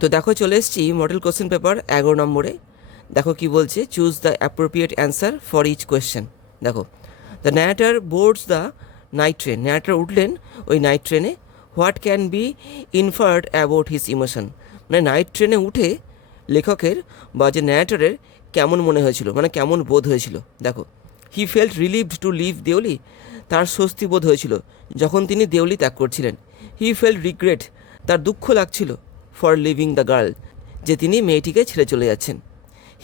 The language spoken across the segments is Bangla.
তো দেখো চলে এসেছি মডেল কোশ্চেন পেপার 11 নম্বরে। দেখো কি বলছে, choose the appropriate answer for each question. দেখো, the narrator boards the night train, narrator উঠলেন ওই নাইট ট্রেনে। What can be inferred about his emotion, মানে নাইট ট্রেনে উঠে লেখকের বা যে ন্যারেটারের কেমন মনে হয়েছিল, মানে কেমন বোধ হয়েছিল। দেখো, he felt relieved to leave Deoli, তার স্বস্তি বোধ হয়েছিল যখন তিনি দেওলি ত্যাগ করছিলেন। হি ফেল্ট রিগ্রেট, তার দুঃখ লাগছিল ফর লিভিং দ্য গার্ল, যে তিনি মেয়েটিকে ছেড়ে চলে যাচ্ছেন।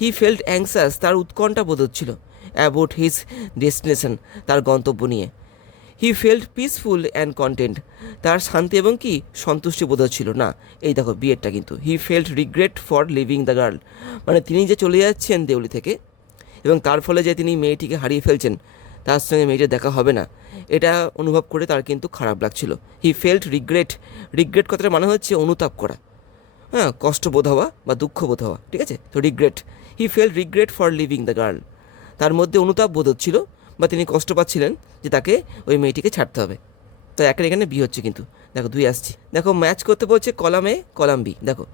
হি ফেল্ট অ্যাংসাস, তার উৎকণ্ঠা বোধ হচ্ছিল অ্যাবাউট হিজ ডেস্টিনেশন, তার গন্তব্য নিয়ে। He felt peaceful and content, তার শান্তি এবং কি সন্তুষ্টি বোধ হচ্ছিল না। এই দেখো বিয়েরটা কিন্তু, he felt regret for living the girl, মানে তিনি যে চলে যাচ্ছেন দেউলি থেকে এবং তার ফলে যে তিনি মেয়েটিকে হারিয়ে ফেলছেন, তার সঙ্গে মেয়েটির দেখা হবে না, এটা অনুভব করে তার কিন্তু খারাপ লাগছিল। হি ফেল্ট রিগ্রেট, রিগ্রেট কথাটা মানে হচ্ছে অনুতাপ করা, হ্যাঁ, কষ্ট বোধ হওয়া বা দুঃখ বোধ হওয়া, ঠিক আছে। তো regret, he felt regret for living the girl, তার মধ্যে অনুতাপ বোধ হচ্ছিল বা তিনি কষ্ট পাচ্ছিলেন যে তাকে ওই মেয়েটিকে ছাড়তে হবে। তো একের এখানে বি হচ্ছে কিন্তু। দেখো 2 আসছি। দেখো ম্যাচ করতে বলছে কলাম এ কলাম বি। দেখো,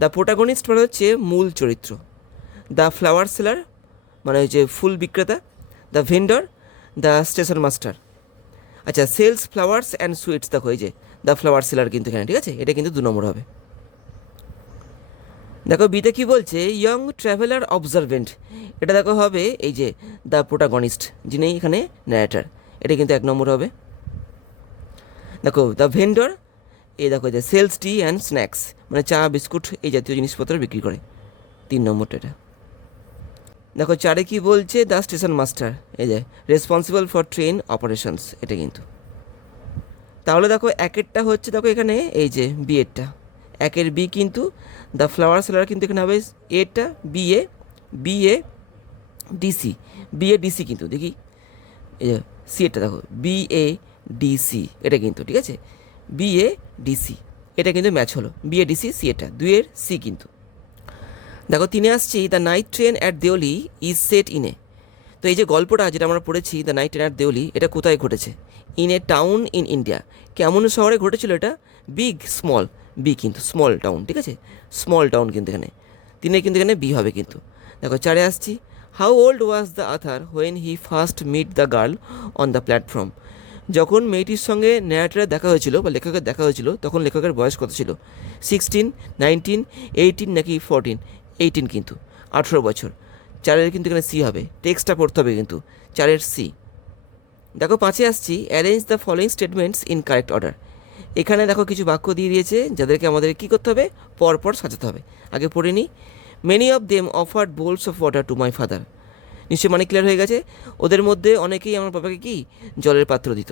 দ্য প্রোটাগনিস্ট মানে হচ্ছে মূল চরিত্র, দ্য ফ্লাওয়ার সেলার মানে হচ্ছে ফুল বিক্রেতা, the vendor the station master. আচ্ছা, সেলস ফ্লাওয়ার্স অ্যান্ড সুইটস, দেখো এই যে দ্য ফ্লাওয়ার সেলার কিন্তু এখানে, ঠিক আছে, এটা কিন্তু 2 নম্বর হবে। দেখো বিতে কি বলছে, ইয়ং ট্রাভেলার অবজারভেন্ট, এটা দেখো হবে এই যে দ্য প্রোটাগনিস্ট, যিনি এখানে ন্যারেটার, এটা কিন্তু 1 নম্বর হবে। দেখো দ্য ভেন্ডর, এই দেখো যে সেলস টি অ্যান্ড স্ন্যাক্স, মানে চা বিস্কুট এই জাতীয় জিনিসপত্র বিক্রি করে, 3 নম্বরটা এটা। দেখো 4 কি বলছে, দ্য স্টেশন মাস্টার, এই যে রেসপন্সিবল ফর ট্রেন অপারেশনস, এটা কিন্তু। তাহলে দেখো একেরটা হচ্ছে, দেখো এখানে এই যে বিয়েরটা, 1 বি কিন্তু, দ্য ফ্লাওয়ার সেলার কিন্তু এখানে হবে এটা BA, BA DC, BA DC কিন্তু, দেখি এই যে সি এটা দেখো বিএ ডিসি, এটা কিন্তু ঠিক আছে, বিএ ডিসি, এটা কিন্তু ম্যাচ হলো, বিএ ডিসি সি, এটা 2 সি কিন্তু। দেখো 3 আসছি, the night train at Deoli is set ইনে, তো এই যে গল্পটা যেটা আমরা পড়েছি the night train at Deoli, এটা কোথায় ঘটেছে? In a town in India, কেমন শহরে ঘটেছিল এটা? বিগ স্মল, বি কিন্তু স্মল টাউন, ঠিক আছে, স্মল টাউন কিন্তু এখানে 3 কিন্তু এখানে বি হবে কিন্তু। দেখো 4 আসছি, how old was the author when he first meet the girl on the platform, যখন মেয়েটির সঙ্গে ন্যারেটারের দেখা হয়েছিল বা লেখকের দেখা হয়েছিল, তখন লেখকের বয়স কত ছিল? 16, 19, 18 নাকি 14? 18 কিন্তু, 18 বছর। 4 কিন্তু এখানে সি হবে, টেক্সটটা পড়তে হবে কিন্তু, 4 সি। দেখো 5 আসছি, arrange the following statements in correct order, এখানে দেখো কিছু বাক্য দিয়ে দিয়েছে যাদেরকে আমাদের কী করতে হবে, পরপর সাজাতে হবে। আগে পড়ে নিই, many of them offered bowls of water to my father, নিশ্চয়ই মানে ক্লিয়ার হয়ে গেছে, ওদের মধ্যে অনেকেই আমার বাবাকে কি জলের পাত্র দিত।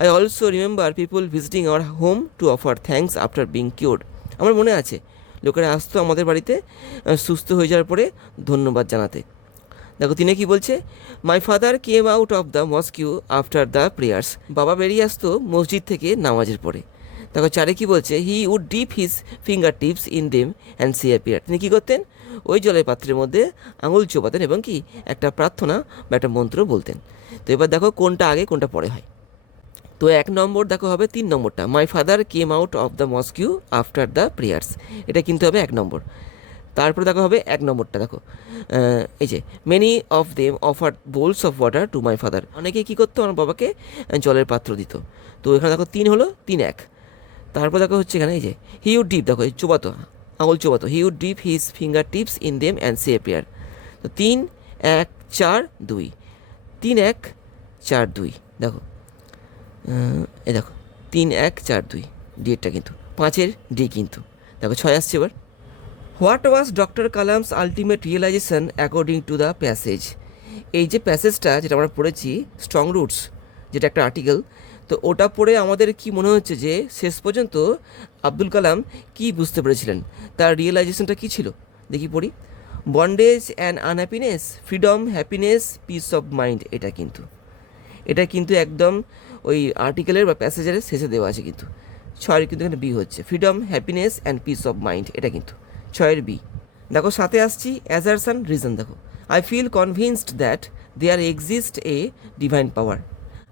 I also remember people visiting our home to offer thanks after being cured, আমার মনে আছে লোকেরা আসতো আমাদের বাড়িতে সুস্থ হয়ে যাওয়ার পরে ধন্যবাদ জানাতে। দেখো 3 কি বলছে, my father came out of the mosque after the prayers, বাবা বেরিয়ে আসতো মসজিদ থেকে নামাজের পরে। দেখো 4 কি বলছে, he would dip his finger tips in them and see appear, তিনি কী করতেন? ওই জলের পাত্রের মধ্যে আঙুল চোপাতেন এবং কি একটা প্রার্থনা বা একটা মন্ত্র বলতেন। তো এবার দেখো কোনটা আগে কোনটা পরে হয়। তো 1 নম্বর দেখো হবে 3 নম্বরটা, my father came out of the mosque after the prayers, এটা কিন্তু হবে 1 নম্বর। তারপরে দেখো হবে 1 নম্বরটা, দেখো এই যে many of them offer bowls of water to my father, অনেকে কী করতো আমার বাবাকে জলের পাত্র দিত। তো এখানে দেখো 3 হলো, 3 1। তারপর দেখো হচ্ছে এখানে এই যে হি উড ডিপ, দেখো চোবাতো, আঙুল চোবাতো, he would dip his finger tips in them and she appear. তো 3 1 4 2, 3 1 4 2, দেখো এই দেখো 3 1 4 2, ডিএরটা কিন্তু 5 ডি কিন্তু। দেখো 6 আসছে এবার, what was doctor Kalam's ultimate realization according to the passage, এই যে প্যাসেজটা যেটা আমরা পড়েছি স্ট্রং রুটস, যেটা একটা আর্টিকেল, তো ওটা পড়ে আমাদের কি মনে হচ্ছে যে শেষ পর্যন্ত আব্দুল কালাম কি বুঝতে পেরেছিলেন, তার রিয়েলাইজেশনটা কী ছিল? দেখি পড়ি, bondage and unhappiness, freedom, happiness, piece of mind, এটা কিন্তু একদম ওই আর্টিকেলের বা প্যাসেজের শেষে দেওয়া আছে কিন্তু। 6 কিন্তু এখানে বি হচ্ছে, freedom, happiness and peace of mind, এটা কিন্তু 6 বি। দেখো 7 আসছি, অ্যাজারশন রিজন, দেখো I feel convinced that there exist a divine power,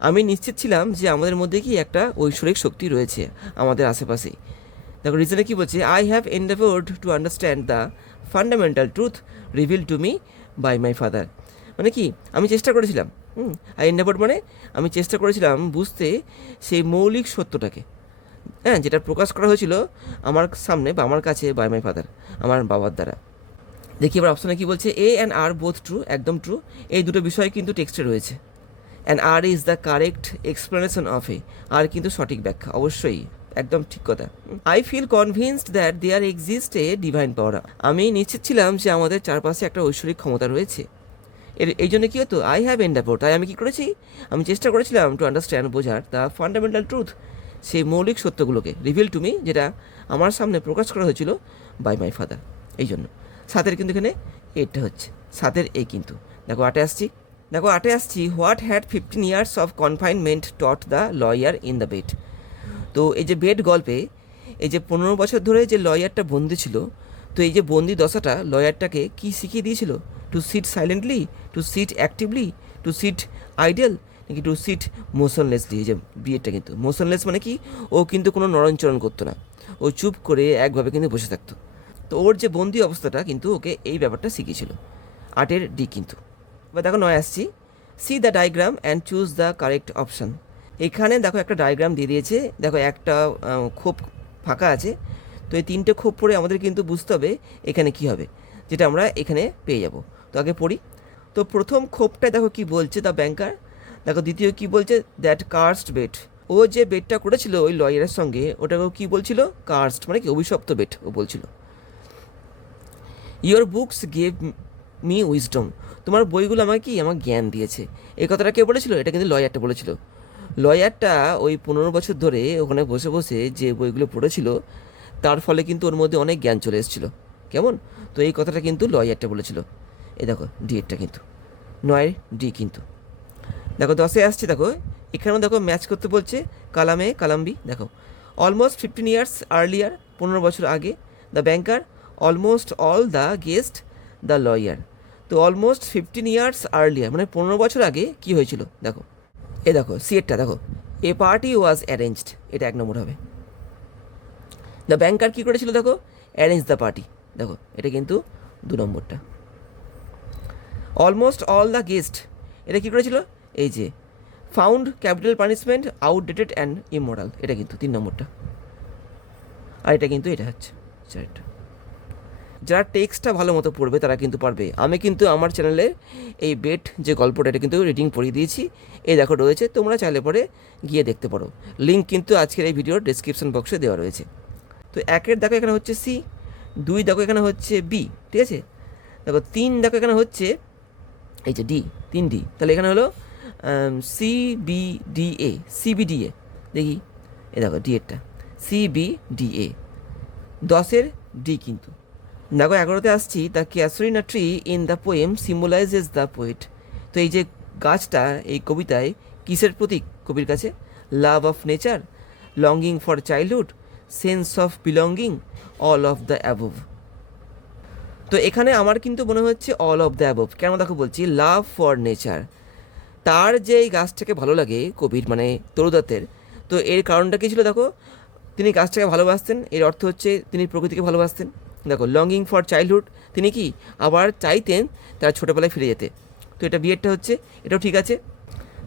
আমি নিশ্চিত ছিলাম যে আমাদের মধ্যে কি একটা ঐশ্বরিক শক্তি রয়েছে আমাদের আশেপাশেই। দেখো রিজনে কী বলছে, I have endeavoured to understand the fundamental truth reveal to me by my father. মানে কি, আমি চেষ্টা করেছিলাম, আই এন্ডেভার্ড মানে আমি চেষ্টা করেছিলাম বুঝতে সেই মৌলিক সত্যটাকে, হ্যাঁ, যেটা প্রকাশ করা হয়েছিল আমার সামনে বা আমার কাছে বাই মাই ফাদার, আমার বাবার দ্বারা। দেখি এবার অপশনে কী বলছে, A and R both true, একদম ট্রু। এই দুটো বিষয় কিন্তু টেক্সটে রয়েছে। And R is the correct explanation of A, R কিন্তু সঠিক ব্যাখ্যা, অবশ্যই একদম ঠিক কথা। I feel convinced that there exist a divine power, আমি নিশ্চিত ছিলাম যে আমাদের চারপাশে একটা ঐশ্বরিক ক্ষমতা রয়েছে। এই জন্য কী হতো, আই হ্যাভ এন্ডেভার্ড, তাই আমি কী করেছি, আমি চেষ্টা করেছিলাম টু আন্ডারস্ট্যান্ড, বোঝার, দ্য ফান্ডামেন্টাল ট্রুথ, সেই মৌলিক সত্যগুলোকে, রিভিল টু মি, যেটা আমার সামনে প্রকাশ করা হয়েছিল বাই মাই ফাদার। এই জন্য সাতের কিন্তু এখানে এটা হচ্ছে সাতের এ। কিন্তু দেখো আটে আসছি, what had 15 years of confinement taught the lawyer in the bed. তো এই যে বেড গল্পে এই যে 15 বছর ধরে যে লয়ারটা বন্দি ছিল, তো এই যে বন্দি দশাটা লয়ারটাকে কি শিখিয়ে দিয়েছিল, to sit silently, to sit actively, to sit ideal, নাকি টু সিট মোশনলেসলি। এই যে বিয়েটা কিন্তু মোশনলেস মানে কি, ও কিন্তু কোনো নড়নচড়ন করতো না, ও চুপ করে একভাবে কিন্তু বসে থাকতো। তো ওর যে বন্দি অবস্থাটা কিন্তু ওকে এই ব্যাপারটা শিখিয়েছিল। আটের ডি কিন্তু। এবার দেখো 9 আসছি, C the diagram and choose the correct option. এখানে দেখো একটা ডায়াগ্রাম দিয়ে দিয়েছে, দেখো একটা খোপ ফাঁকা আছে, তো এই 3টে খোপ পড়ে আমাদের কিন্তু বুঝতে হবে এখানে কি হবে, যেটা আমরা এখানে পেয়ে যাব। তো আগে পড়ি। তো প্রথম খোপটায় দেখো কি বলছে, দ্য ব্যাংকার। দেখো দ্বিতীয় কি বলছে, দ্যাট কার্সড বেড। ও যে বেডটা করেছিল ওই লয়ারের সঙ্গে, ওটাকেও কি বলছিল, কার্সড মানে কি, অভিশপ্ত বেড ও বলছিল। Your books gave me wisdom, তোমার বইগুলো আমাকে জ্ঞান দিয়েছে। এই কথাটা কে বলেছিল, এটা কিন্তু লয়ারটা বলেছিল। লয়ারটা ওই 15 বছর ধরে ওখানে বসে বসে যে বইগুলো পড়েছিল, তার ফলে কিন্তু ওর মধ্যে অনেক জ্ঞান চলে এসেছিলো। কেমন, তো এই কথাটা কিন্তু লয়ারটা বলেছিল। এই দেখো ডি এরটা কিন্তু 9 ডি কিন্তু। দেখো 10-এ আসছে, দেখো এখানেও দেখো ম্যাচ করতে বলছে, কালামে কালাম্বি। দেখো অলমোস্ট 15 years আর্লিয়ার, 15 বছর আগে। The banker, almost all the guest, the lawyer. তো অলমোস্ট 15 years আর্লিয়ার মানে 15 বছর আগে কি হয়েছিল, দেখো দেখো সিএটটা দেখো, এ পার্টি ওয়াজ অ্যারেঞ্জড, এটা 1 নম্বর হবে। দ্য ব্যাংকার কী করেছিল, দেখো অ্যারেঞ্জ দ্য পার্টি, দেখো এটা কিন্তু 2 নম্বরটা। অলমোস্ট অল দ্য গেস্ট, এটা কী করেছিল, এই যে found capital punishment outdated and immoral, এটা কিন্তু 3 নম্বরটা। আর এটা কিন্তু এটা হচ্ছে 4টা। যারা টেক্সটটা ভালো মতো পড়বে তারা কিন্তু পারবে। আমি কিন্তু আমার চ্যানেলে এই বেট যে গল্পটা, এটা কিন্তু রিডিং পড়িয়ে দিয়েছি, এই দেখো রয়েছে, তোমরা চাইলে পরে গিয়ে দেখতে পারো। লিঙ্ক কিন্তু আজকের এই ভিডিওর ডেসক্রিপশন বক্সে দেওয়া রয়েছে। তো 1-এর দেখো এখানে হচ্ছে সি, 2 দেখো এখানে হচ্ছে বি, ঠিক আছে। দেখো 3 দেখো এখানে হচ্ছে এই যে ডি, 3D, তাহলে এখানে হলো CBDA, CBDA। দেখি এই দেখো ডি এরটা CBDA। 10-এর ডি কিন্তু। দেখো 11-তে আসছি, the casuarina tree in the poem symbolizes the poet. তো এই যে গাছটা এই কবিতায় কিসের প্রতীক কবির কাছে, love of nature, longing for childhood, sense of belonging, all of the above. তো এখানে আমার কিন্তু মনে হচ্ছে অল অফ দ্য অ্যাবভ। কেন দেখো বলছি, লাভ ফর নেচার, তার যে এই গাছটাকে ভালো লাগে কবির মানে তরুদত্তের, তো এর কারণটা কী ছিল, দেখো তিনি গাছটাকে ভালোবাসতেন, এর অর্থ হচ্ছে তিনি প্রকৃতিকে ভালোবাসতেন। দেখো লঙ্গিং ফর চাইল্ডহুড, তিনি কি আবার চাইতেন তার ছোটোবেলায় ফিরে যেতে। তো এটা বিয়েরটা হচ্ছে, এটাও ঠিক আছে।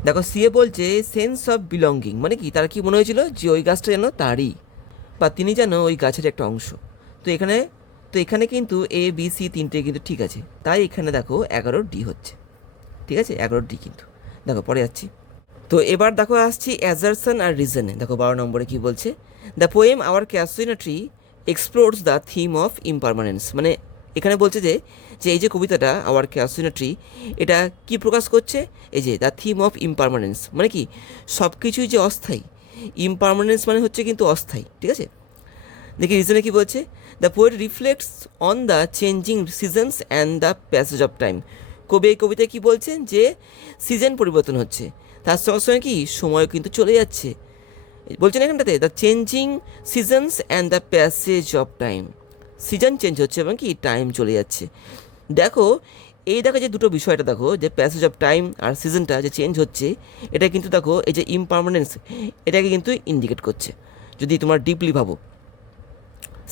দেখো সিএ বলছে সেন্স অফ বিলঙ্গিং, মানে কি, তার কি মনে হয়েছিল যে ওই গাছটা যেন তারই, বা তিনি যেন ওই গাছের একটা অংশ। তো এখানে কিন্তু ABC 3টে কিন্তু ঠিক আছে, তাই এখানে দেখো 11 ডি হচ্ছে, ঠিক আছে, 11 ডি কিন্তু। দেখো পরে যাচ্ছি। তো এবার দেখো আসছি অ্যাজারশন আর রিজনে। দেখো 12 নম্বরে কি বলছে, the poem our casuarina tree explores the theme of impermanence. মানে এখানে বলছে যে এই যে কবিতাটা আওয়ার ক্যাসরিনা ট্রি, এটা কি প্রকাশ করছে, এই যে দ্য থিম অফ ইমপারমানেন্স মানে কি, সব কিছুই যে অস্থায়ী, ইমপারমানেন্স মানে হচ্ছে কিন্তু অস্থায়ী, ঠিক আছে। দেখি রিজনে কি বলছে, the poet reflects on the changing seasons and the passage of time. কবি এই কবিতায় কী বলছেন, যে সিজন পরিবর্তন হচ্ছে, তার সঙ্গে সঙ্গে কি সময় কিন্তু চলে যাচ্ছে। বলছেন এখানটাতে the changing seasons and the passage of time, season change হচ্ছে এবং কি টাইম চলে যাচ্ছে। দেখো দেখো যে দুটো বিষয়টা দেখো, যে প্যাসেজ অফ টাইম আর সিজনটা যে চেঞ্জ হচ্ছে, এটা কিন্তু দেখো এই যে ইমপারমানেন্স, এটাকে কিন্তু ইন্ডিকেট করছে যদি তোমরা ডিপলি ভাবো।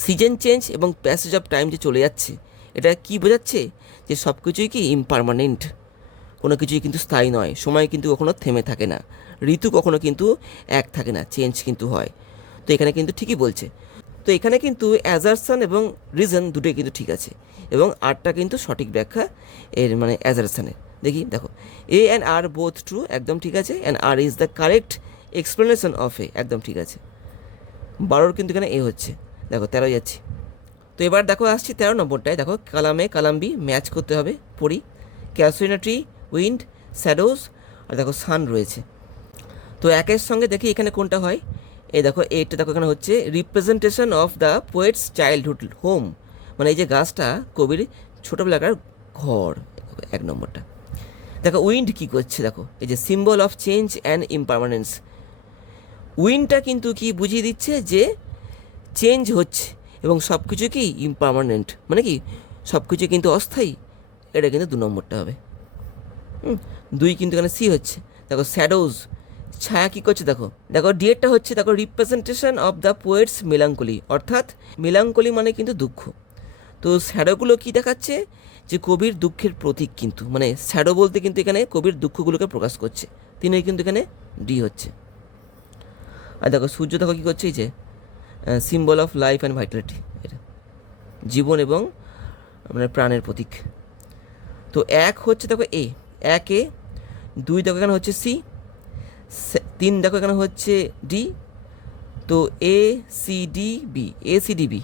সিজন চেঞ্জ এবং প্যাসেজ অফ টাইম যে চলে যাচ্ছে, এটা কি বোঝাচ্ছে? যে সব কিছুই কি ইমপারমানেন্ট, কোনো কিছুই কিন্তু স্থায়ী নয়, সময় কিন্তু কখনো থেমে থাকে না, ঋতু কখনো কিন্তু এক থাকে না, চেঞ্জ কিন্তু হয়। তো এখানে কিন্তু ঠিকই বলছে। তো এখানে কিন্তু অ্যাজারশন এবং রিজন দুটোই কিন্তু ঠিক আছে, এবং আরটা কিন্তু সঠিক ব্যাখ্যা এর মানে অ্যাজারশনের। দেখো, A and R both true, একদম ঠিক আছে, and R is the correct explanation of A, একদম ঠিক আছে। 12 কিন্তু এখানে এ হচ্ছে, দেখো 13 যাচ্ছি। তো এবার দেখো আসছি 13 নম্বরটায়, দেখো কালামে কালাম্বি ম্যাচ করতে হবে, পড়ি। ক্যাসুইনা ট্রি, উইন্ড, শ্যাডোজ, আর দেখো সান রয়েছে। তো একের সঙ্গে দেখি এখানে কোনটা হয়। এই দেখো এইটা, দেখো এখানে হচ্ছে representation of the poet's childhood home, মানে এই যে গাছটা কবির ছোটোবেলাকার ঘর, এক নম্বরটা। দেখো উইন্ড কী করছে, দেখো এই যে symbol of change and impermanence. উইন্ডটা কিন্তু কি বুঝিয়ে দিচ্ছে যে চেঞ্জ হচ্ছে এবং সব কিছু কি ইমপারমানেন্ট, মানে কি সব কিছু কিন্তু অস্থায়ী। এটা কিন্তু 2 নম্বরটা হবে। 2 কিন্তু এখানে সি হচ্ছে। দেখো শ্যাডোজ, ছায়া কী করছে, দেখো ডিএরটা হচ্ছে, দেখো রিপ্রেজেন্টেশন অফ দ্য পোয়েটস মেলাঙ্কলি, অর্থাৎ মেলাঙ্কলি মানে কিন্তু দুঃখ। তো শ্যাডোগুলো কি দেখাচ্ছে? যে কবির দুঃখের প্রতীক কিন্তু, মানে শ্যাডো বলতে কিন্তু এখানে কবির দুঃখগুলোকে প্রকাশ করছে। 3 কিন্তু এখানে ডি হচ্ছে। আর দেখো সূর্য, দেখো কী করছে, এই যে symbol of life and Vitality, এটা জীবন এবং মানে প্রাণের প্রতীক। তো 1 হচ্ছে, দেখো এ, 1 এ, 2 দেখো এখানে হচ্ছে সি, 3 দেখো এখানে হচ্ছে ডি। তো A C D B, A C D B,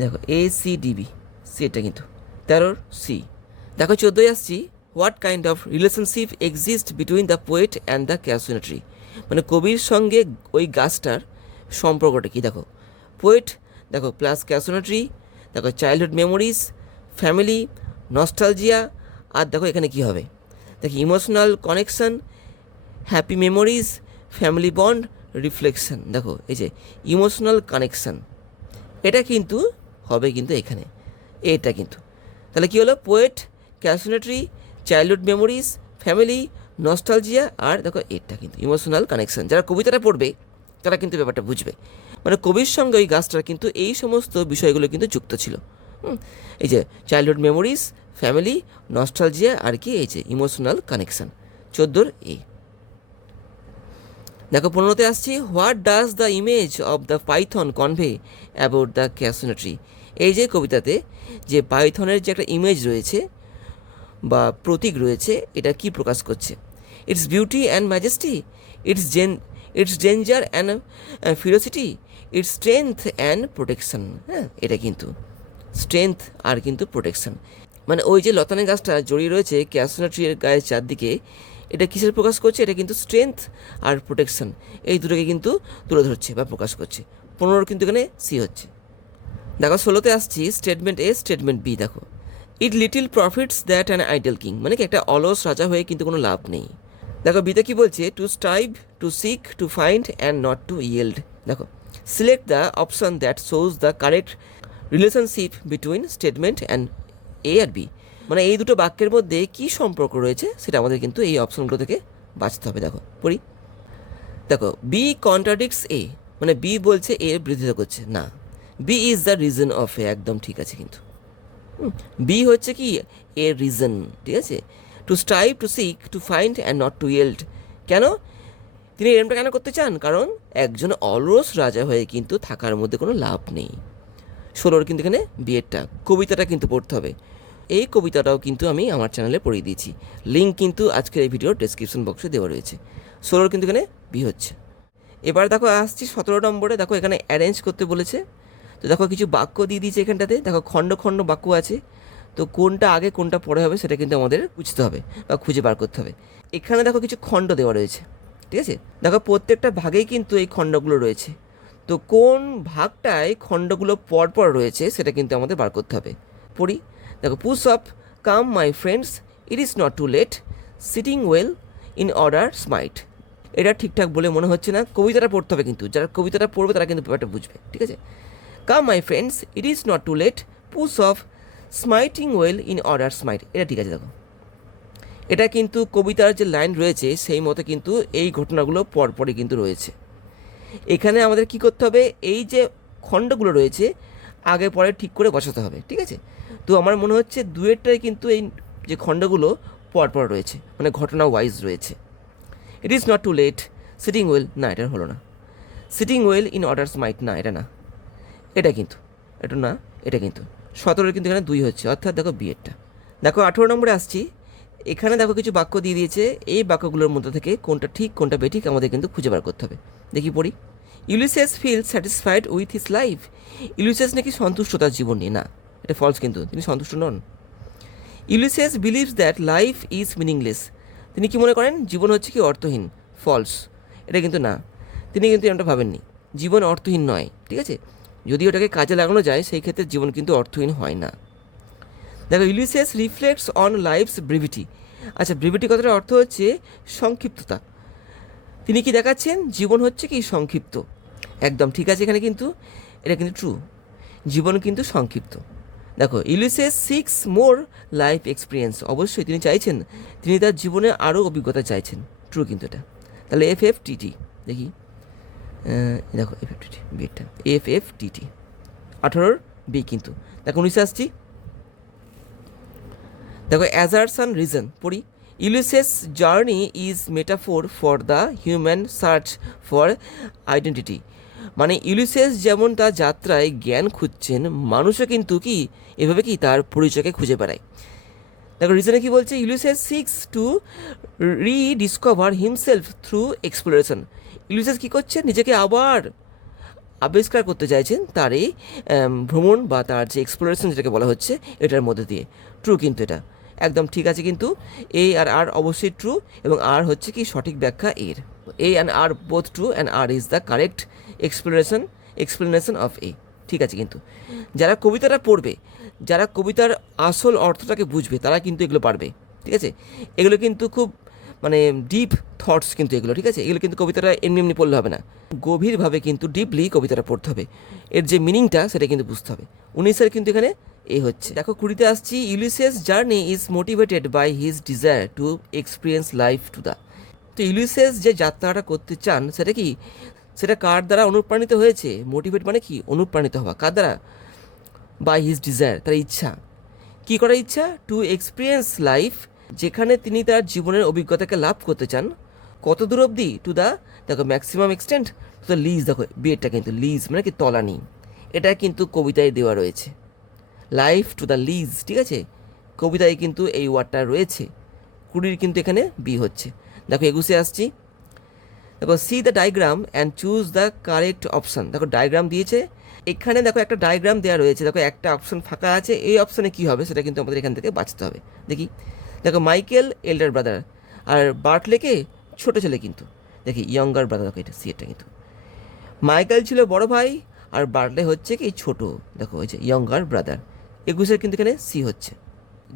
দেখো A C D B, C এটা কিন্তু 13 সি। দেখো 14 আসছি, what kind of relationship exist between the poet and the casuarina tree, মানে কবির সঙ্গে ওই গাছটার সম্পর্কটা কি। দেখো পোয়েট, দেখো প্লাস ক্যাসুইনা ট্রি, দেখো চাইল্ডহুড মেমোরিজ, ফ্যামিলি, নস্টালজিয়া, আর দেখো এখানে কি হবে, দেখো emotional connection, happy memories, family bond, reflection. দেখো এই যে ইমোশনাল কানেকশন, এটা কিন্তু হবে কিন্তু এখানে, এটা কিন্তু তাহলে কী হলো, poet, casuarina tree, childhood memories, family, nostalgia, আর দেখো এটা কিন্তু ইমোশনাল কানেকশন। যারা কবিতাটা পড়বে তারা কিন্তু ব্যাপারটা বুঝবে, মানে কবির সঙ্গে ওই গাছটার কিন্তু এই সমস্ত বিষয়গুলো কিন্তু যুক্ত ছিল। এই যে চাইল্ডহুড মেমোরিজ, ফ্যামিলি, নস্টালজিয়া, আর কি এই যে ইমোশনাল কানেকশন। 14 এ। দেখো 15তে আসছি, what does the image of the python convey about the casuarina tree, এই যে কবিতাতে যে পাইথনের যে একটা ইমেজ রয়েছে বা প্রতীক রয়েছে, এটা কি প্রকাশ করছে? Its beauty and majesty, its danger and ferocity, its strength and protection. হ্যাঁ, এটা কিন্তু স্ট্রেংথ আর কিন্তু প্রোটেকশন, মানে ওই যে লতানে গাছটা জড়িয়ে রয়েছে ক্যাসুইনা ট্রির গায়ের চারদিকে, এটা কিসের প্রকাশ করছে? এটা কিন্তু স্ট্রেংথ আর প্রোটেকশন, এই দুটোকে কিন্তু তুলে ধরছে বা প্রকাশ করছে। 15 কিন্তু এখানে সি হচ্ছে। দেখো 16তে আসছি, স্টেটমেন্ট এ, স্টেটমেন্ট বি। দেখো it little profits that an idle king, মানে কি একটা অলস রাজা হয়ে কিন্তু কোনো লাভ নেই। দেখো বিতে কি বলছে, to strive, to seek, to find and not to yield. দেখো select the option that shows the correct relationship between statement and A আর বি, মানে এই দুটো বাক্যের মধ্যে কী সম্পর্ক রয়েছে সেটা আমাদের কিন্তু এই অপশনগুলো থেকে বাঁচতে হবে। দেখো পড়ি, দেখো বি কন্ট্রাডিক্টস এ, মানে বি বলছে এর বিরোধিতা করছে না, B is the reason of A, একদম ঠিক আছে কিন্তু বি হচ্ছে কি এর রিজন, ঠিক আছে। To strive, to seek, to find and not to yield, কেন তিনি এরমটা কেন করতে চান? কারণ একজন অলস রাজা হয়ে কিন্তু থাকার মধ্যে কোনো লাভ নেই। 16 কিন্তু এখানে বিয়েরটা, কবিতাটা কিন্তু পড়তে হবে। এই কবিতাটাও কিন্তু আমি আমার চ্যানেলে পড়িয়ে দিয়েছি, লিঙ্ক কিন্তু আজকের এই ভিডিওর ডেসক্রিপশন বক্সে দেওয়া রয়েছে। 16 কিন্তু এখানে বি হচ্ছে। এবার দেখো আসছি 17 নম্বরে, দেখো এখানে অ্যারেঞ্জ করতে বলেছে। তো দেখো কিছু বাক্য দিয়ে দিয়েছে এখানটাতে, দেখো খণ্ড খণ্ড বাক্য আছে, তো কোনটা আগে কোনটা পরে হবে সেটা কিন্তু আমাদের বুঝতে হবে বা খুঁজে বার করতে হবে। এখানে দেখো কিছু খণ্ড দেওয়া রয়েছে, ঠিক আছে। দেখো প্রত্যেকটা ভাগেই কিন্তু এই খণ্ডগুলো রয়েছে, তো কোন ভাগটায় খণ্ডগুলো পরপর রয়েছে সেটা কিন্তু আমাদের বার করতে হবে। পড়ি, দেখো push up, come my friends, it is not too late, sitting well, in order smite. এটা ঠিকঠাক বলে মনে হচ্ছে না, কবিতাটা পড়তে হবে কিন্তু, যারা কবিতাটা পড়বে তারা কিন্তু ব্যাপারটা বুঝবে, ঠিক আছে। Come my friends, it is not too late, push off, smiting well, in order smite, এটা ঠিক আছে। দেখো এটা কিন্তু কবিতার যে লাইন রয়েছে সেই মতো কিন্তু এই ঘটনাগুলো পরপরই কিন্তু রয়েছে। এখানে আমাদের কি করতে হবে, এই যে খণ্ডগুলো রয়েছে আগে পরে ঠিক করে বসাতে হবে, ঠিক আছে। তো আমার মনে হচ্ছে দুয়েরটাই কিন্তু এই যে খণ্ডগুলো পরপর রয়েছে, মানে ঘটনা ওয়াইজ রয়েছে। It is not too late, sitting well, না এটা হলো না। Sitting well in orders might, না এটা না, এটা কিন্তু, এটা না, এটা কিন্তু 17 কিন্তু এখানে 2 হচ্ছে, অর্থাৎ দেখো বিয়েরটা। দেখো 18 নম্বরে আসছি। এখানে দেখো কিছু বাক্য দিয়ে দিয়েছে, এই বাক্যগুলোর মধ্যে থেকে কোনটা ঠিক কোনটা বেঠিক আমাদের কিন্তু খুঁজে বার করতে হবে। দেখি পড়ি। Ulysses feel satisfied with his life, Ulysses নাকি সন্তুষ্ট তার জীবন নিয়ে, না এটা ফলস, কিন্তু তিনি সন্তুষ্ট নন। Ulysses believes that life is meaningless, তিনি কি মনে করেন জীবন হচ্ছে কি অর্থহীন, ফলস, এটা কিন্তু না, তিনি কিন্তু এমনটা ভাবেননি, জীবন অর্থহীন নয়, ঠিক আছে। যদি ওটাকে কাজে লাগানো যায় সেই ক্ষেত্রে জীবন কিন্তু অর্থহীন হয় না। দেখো ইউলিসেস রিফ্লেক্টস অন লাইফস ব্রিভিটি, আচ্ছা ব্রিভিটি কথাটার অর্থ হচ্ছে সংক্ষিপ্ততা, তিনি কি দেখাচ্ছেন জীবন হচ্ছে কি সংক্ষিপ্ত, একদম ঠিক আছে এখানে কিন্তু, এটা কিন্তু ট্রু, জীবন কিন্তু সংক্ষিপ্ত। দেখো ইউলিসেস সিক্স মোর লাইফ এক্সপিরিয়েন্স, অবশ্যই তিনি চাইছেন, তিনি তার জীবনে আরও অভিজ্ঞতা চাইছেন, ট্রু কিন্তু এটা। তাহলে FFTT দেখি, দেখো FFTT বিটা, FFTT 18 বি কিন্তু। দেখো 19 আসছি। দেখো অ্যাজারশন রিজন পড়ি। Ulysses journey is metaphor for the human search for identity, মানে ইউলিসেস যেমন তার যাত্রায় জ্ঞান খুঁজছেন, মানুষও কিন্তু কি এভাবে কি তার পরিচয়কে খুঁজে বেড়ায়। দেখো রিজনে কি বলছে, Ulysses seeks to rediscover himself through exploration, Ulysses কী করছে, নিজেকে আবার আবিষ্কার করতে চাইছেন তার এই ভ্রমণ বা তার যে এক্সপ্লোরেশন যেটাকে বলা হচ্ছে এটার মধ্যে দিয়ে, ট্রু কিন্তু এটা একদম ঠিক আছে কিন্তু, এ আর আর অবশ্যই ট্রু, এবং আর হচ্ছে কি সঠিক ব্যাখ্যা এর, A and R both true and R is the correct explanation of A, ঠিক আছে কিন্তু। যারা কবিতাটা পড়বে, যারা কবিতার আসল অর্থটাকে বুঝবে তারা কিন্তু এগুলো পারবে, ঠিক আছে। এগুলো কিন্তু খুব মানে ডিপ থটস কিন্তু এগুলো, ঠিক আছে। এগুলো কিন্তু কবিতাটা এমনি এমনি পড়লে হবে না, গভীরভাবে কিন্তু ডিপলি কবিতাটা পড়তে হবে, এর যে মিনিংটা সেটা কিন্তু বুঝতে হবে। 19 কিন্তু এখানে এ হচ্ছে। দেখো 20 আসছি। Ulysses journey is motivated by his desire to experience life to the, তো ইউলিসেস যে যাত্রাটা করতে চান সেটা কি, সেটা কার দ্বারা অনুপ্রাণিত হয়েছে, মোটিভেট মানে কি অনুপ্রাণিত হওয়া, কার দ্বারা, বাই হিজ ডিজায়ার তার ইচ্ছা, কী করার ইচ্ছা, টু এক্সপিরিয়েন্স লাইফ, যেখানে তিনি তার জীবনের অভিজ্ঞতাকে লাভ করতে চান, কত দূর অবধি, টু দ্য, দেখো maximum extent, to the lees, দেখো বিয়েটা কিন্তু লিজ মানে কি তলানি, এটা কিন্তু কবিতায় দেওয়া রয়েছে, লাইফ টু দ্য লিজ, ঠিক আছে, কবিতায় কিন্তু এই ওয়ার্ডটা রয়েছে। 20 কিন্তু এখানে বি হচ্ছে। দেখো 21 আসছি। দেখো C the diagram and choose the correct option, দেখো ডায়াগ্রাম দিয়েছে, এখানে দেখো একটা ডায়াগ্রাম দেওয়া রয়েছে, দেখো একটা অপশান ফাঁকা আছে, এই অপশানে কী হবে সেটা কিন্তু আমাদের এখান থেকে বাঁচতে হবে। দেখি, দেখো মাইকেল এল্ডার ব্রাদার, আর বার্টলেকে ছোটো ছেলে কিন্তু, দেখি ইয়ঙ্গার ব্রাদার, দেখো এটা সি এটা কিন্তু, মাইকেল ছিল বড় ভাই আর বার্টলে হচ্ছে কি ছোট, দেখো ওই যে ইয়ঙ্গার ব্রাদার। 21 কিন্তু এখানে সি হচ্ছে।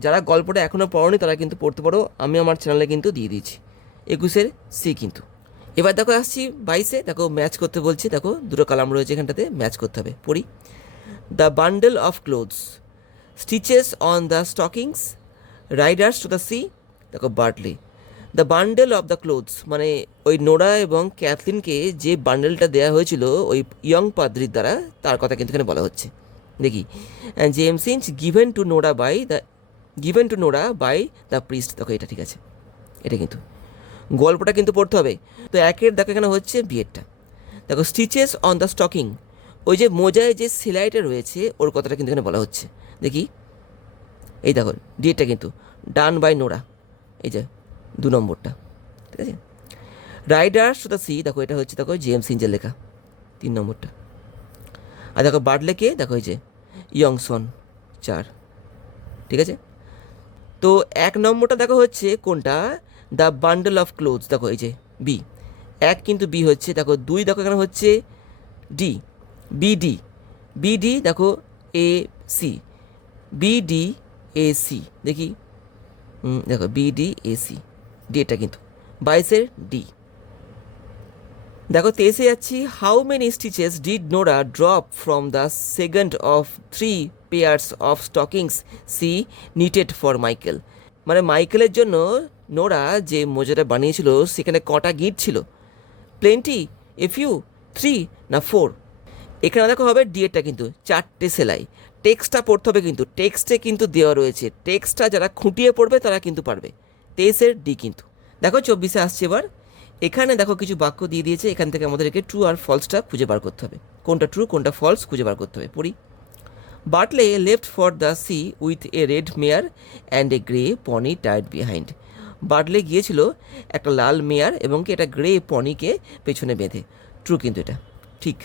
যারা গল্পটা এখনও পড়োনি তারা কিন্তু পড়তে পারো, আমি আমার চ্যানেলে কিন্তু দিয়ে দিয়েছি। 21 সি কিন্তু। এবার দেখো আসছি 22, দেখো ম্যাচ করতে বলছি, দেখো দুটো কালাম রয়েছে এখানটাতে, ম্যাচ করতে হবে, পড়ি। The bundle of clothes, stitches on the stockings, riders to the sea, দেখো Bartley. The bundle of the clothes মানে ওই নোরা এবং ক্যাথলিনকে যে বান্ডেলটা দেওয়া হয়েছিল ওই ইয়ং পাদ্রির দ্বারা, তার কথা কিন্তু এখানে বলা হচ্ছে। দেখি, James inch given to Nora by the priest, দেখো এটা ঠিক আছে, এটা কিন্তু গল্পটা কিন্তু পড়তে হবে। তো একের দেখো এখানে হচ্ছে বিয়েরটা। দেখো স্টিচেস অন দ্য স্টকিং, ওই যে মোজায় যে সেলাইটা রয়েছে ওর কথাটা কিন্তু এখানে বলা হচ্ছে। দেখি, এই দেখো ডিএটা কিন্তু ডান বাই নোরা, এই যে 2 নম্বরটা, ঠিক আছে। রাইডার্স টু দ্য সি, দেখো এটা হচ্ছে দেখো জেমস ইঞ্চের লেখা, 3 নম্বরটা। আর দেখো বার্টলেকে দেখো এই যে ইয়ংসন 4, ঠিক আছে। তো 1 নম্বরটা দেখো হচ্ছে কোনটা, দ্য বান্ডেল অফ ক্লোথস, দেখো এই যে বি, 1 কিন্তু বি হচ্ছে। দেখো 2 দেখো এখানে হচ্ছে ডি, বিডি, দেখো A C, BD A C, দেখি দেখো বিডি এ সি, ডি এটা কিন্তু 22 ডি। দেখো 23 যাচ্ছি। How many stitches did Nora drop from the second of 3 pairs of stockings she knitted for Michael, মানে মাইকেলের জন্য নোরা যে মোজাটা বানিয়েছিল সেখানে কটা গিঁট ছিল, প্লেন্টি, এ ফিউ, 3 না 4? এখানে দেখো হবে ডিএটা কিন্তু 4টে সেলাই। টেক্সটটা পড়তে হবে কিন্তু, টেক্সটে কিন্তু দেওয়া রয়েছে, টেক্সটটা যারা খুঁটিয়ে পড়বে তারা কিন্তু পারবে। 23-এর ডি কিন্তু। দেখো 24-এ আসছে এবার। এখানে দেখো কিছু বাক্য দিয়ে দিয়েছে, এখান থেকে আমাদেরকে ট্রু আর ফলসটা খুঁজে বার করতে হবে, কোনটা ট্রু কোনটা ফলস খুঁজে বার করতে হবে। পড়ি। Bartley left for the sea with a red mare and a grey pony tied behind. Bartley গিয়েছিল একটা লাল মেয়ার এবং কি একটা গ্রে পনিকে পেছনে বেঁধে। ট্রু কিন্তু এটা, ঠিক।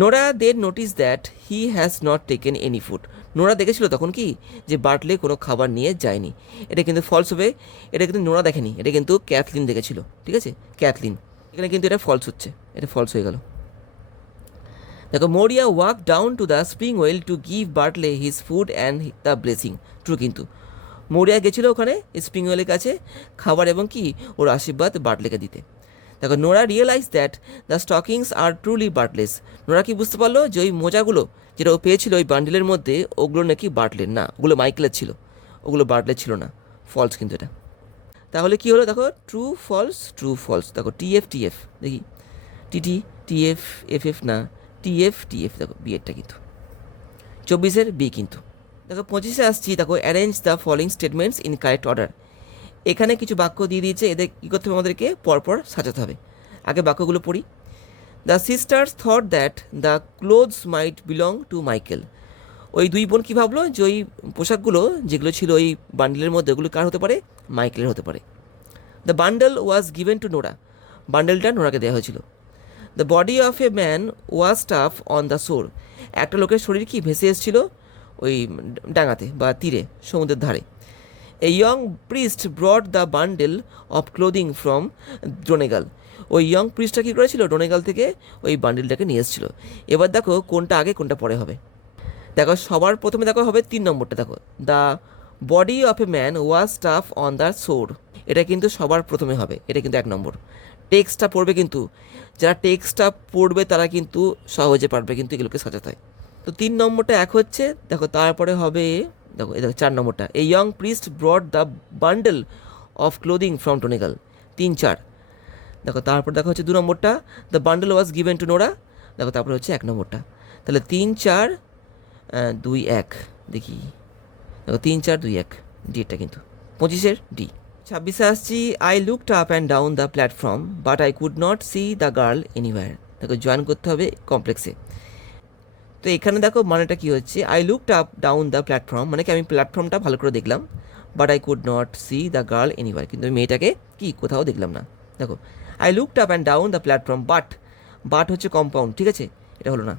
Nora they notice that he has not taken any food. Nora দেখেছিল তখন কি যে বার্টলে কোনো খাবার নিয়ে যায়নি। এটা কিন্তু ফলস হবে, এটা কিন্তু নোরা দেখেনি, এটা কিন্তু ক্যাথলিন দেখেছিল, ঠিক আছে, ক্যাথলিন। এখানে কিন্তু এটা ফলস হচ্ছে, এটা ফলস হয়ে গেল। দেখো, Maurya walk down to the spring well to give Bartley his food and the blessing. True কিন্তু। মোরিয়া গেছিলো ওখানে স্প্রিং ওয়েলের কাছে খাবার এবং কি ওর আশীর্বাদ বার্টলেকে দিতে। দেখো, Nora realize that the stockings are truly Bartley's. Nora কি বুঝতে পারলো যে ওই মোজাগুলো যেটা ও পেয়েছিল ওই বান্ডিলের মধ্যে, ওগুলো নাকি বার্টলের না, ওগুলো মাইকেলের ছিল, ওগুলো বার্টলের ছিল না। ফলস কিন্তু এটা। তাহলে কি হলো দেখো, ট্রু ফলস ট্রু ফলস। দেখো টিএফ টিএফ, দেখি টিটি টিএফ এফএফ না, টিএফ টিএফ। দেখো বিএডটা কিন্তু 24-এর বি কিন্তু। দেখো 25-এ আসছি। দেখো, arrange the following statements in correct order. এখানে কিছু বাক্য দিয়ে দিয়েছে, এদের কী করতে হবে, আমাদেরকে পরপর সাজাতে হবে। আগে বাক্যগুলো পড়ি। The sisters thought that the clothes might belong to Michael. ওই দুই বোন কী ভাবলো যে ওই পোশাকগুলো যেগুলো ছিল ওই বান্ডেলের মধ্যে, ওগুলো কার হতে পারে, মাইকেলের হতে পারে। The bundle was given to Nora. বান্ডেলটা নোরাকে দেওয়া হয়েছিল। The body of a man was tough on the shore. একটা লোকের শরীর কি ভেসে এসেছিল ওই ডাঙাতে বা তীরে, সমুদ্রের ধারে। A young priest brought the bundle of clothing from Donegal. ওই ইয়ং প্রিস্টটা কী করেছিল, ডোনেগাল থেকে ওই বান্ডেলটাকে নিয়ে এসেছিলো। এবার দেখো কোনটা আগে কোনটা পরে হবে। দেখো সবার প্রথমে দেখো হবে 3 নম্বরটা। দেখো, the body of a man was tough on the শোর। এটা কিন্তু সবার প্রথমে হবে, এটা কিন্তু 1 নম্বর। টেক্সটটা পড়বে কিন্তু, যারা টেক্সটটা পড়বে তারা কিন্তু সহজে পারবে কিন্তু এগুলোকে সাজাতে হয়। তো 3 নম্বরটা এক হচ্ছে। দেখো তারপরে হবে, দেখো এই দেখো 4 নম্বরটা, a young priest brought the bundle of clothing from Donegal. 3, 4। দেখো তারপর দেখো হচ্ছে 2 নম্বরটা, the bundle was given to Nora. দেখো তারপরে হচ্ছে 1 নম্বরটা। তাহলে 3, 4, 2, 1। দেখি, দেখো 3, 4, 2, 1 ডিটা কিন্তু 25-এর ডি। 26-এ আসছি। I looked up and down the platform but I could not C the girl anywhere. দেখো জয়েন করতে হবে কমপ্লেক্সে। তো এখানে দেখো মানেটা কী হচ্ছে, I looked up down the platform মানে কি আমি প্ল্যাটফর্মটা ভালো করে দেখলাম, but I could not C the girl anywhere, কিন্তু আমি মেয়েটাকে কি কোথাও দেখলাম না। দেখো, I looked up and down the platform, but হচ্ছে কম্পাউন্ড, ঠিক আছে, এটা হলো না।